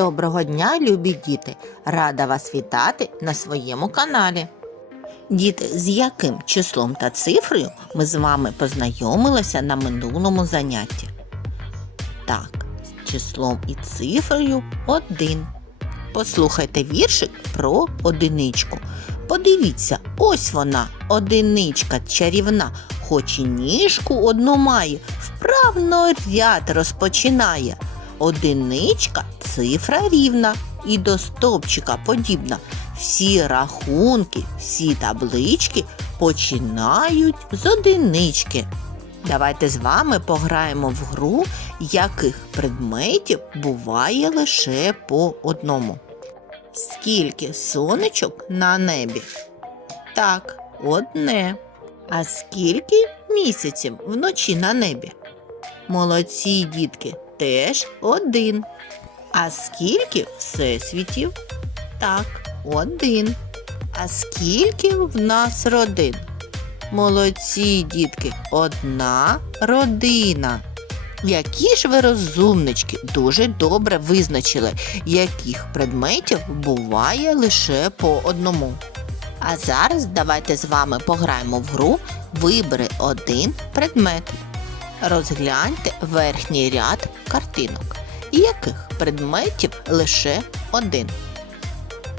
Доброго дня, любі діти! Рада вас вітати на своєму каналі. Діти, з яким числом та цифрою ми з вами познайомилися на минулому занятті? Так, з числом і цифрою 1. Послухайте віршик про одиничку. Подивіться, ось вона, одиничка чарівна, хоч і ніжку одну має, вправно ряд розпочинає. Одиничка цифра рівна і до стовпчика подібна. Всі рахунки, всі таблички починають з одинички. Давайте з вами пограємо в гру, яких предметів буває лише по одному. Скільки сонечок на небі? Так, одне. А скільки місяців вночі на небі? Молодці, дітки, теж один. А скільки всесвітів? Так, один. А скільки в нас родин? Молодці, дітки, одна родина. Які ж ви розумнички дуже добре визначили, яких предметів буває лише по одному. А зараз давайте з вами пограємо в гру Вибери один предмет. Розгляньте верхній ряд картинок. Яких предметів лише один?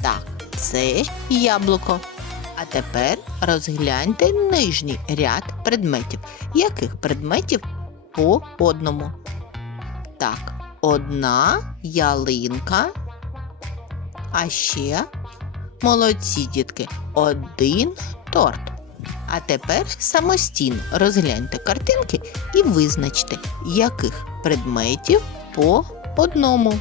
Так, це яблуко. А тепер розгляньте нижній ряд предметів. Яких предметів по одному? Так, одна ялинка. А ще молодці дітки, один торт. А тепер самостійно розгляньте картинки і визначте, яких предметів по одному.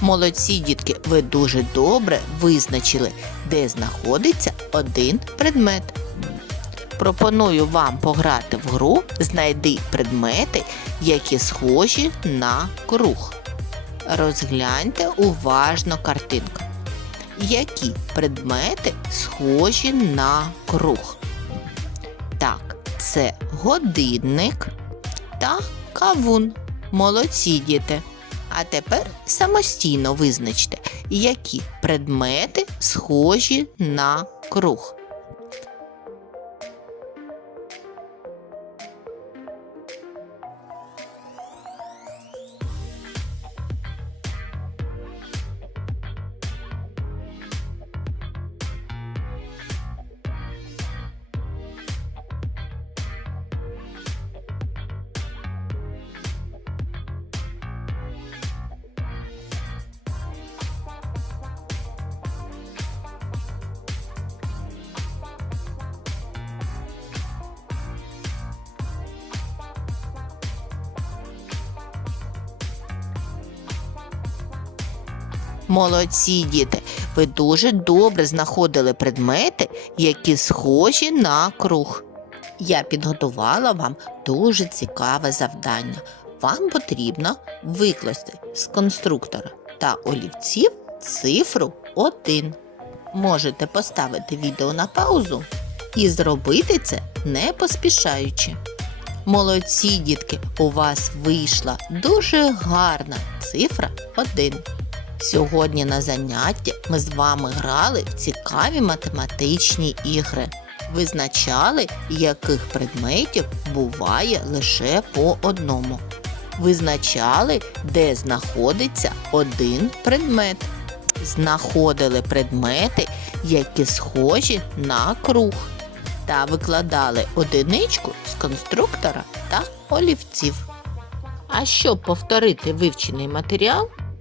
Молодці, дітки, ви дуже добре визначили, де знаходиться один предмет. Пропоную вам пограти в гру Знайди предмети, які схожі на круг. Розгляньте уважно картинку. Які предмети схожі на круг? Так, це годинник та кавун. Молодці діти. А тепер самостійно визначте, які предмети схожі на круг. Молодці діти, ви дуже добре знаходили предмети, які схожі на круг. Я підготувала вам дуже цікаве завдання. Вам потрібно викласти з конструктора та олівців цифру 1. Можете поставити відео на паузу і зробити це не поспішаючи. Молодці, дітки, у вас вийшла дуже гарна цифра 1. Сьогодні на занятті ми з вами грали в цікаві математичні ігри. Визначали, яких предметів буває лише по одному. Визначали, де знаходиться один предмет. Знаходили предмети, які схожі на круг. Та викладали одиничку з конструктора та олівців. А щоб повторити вивчений матеріал,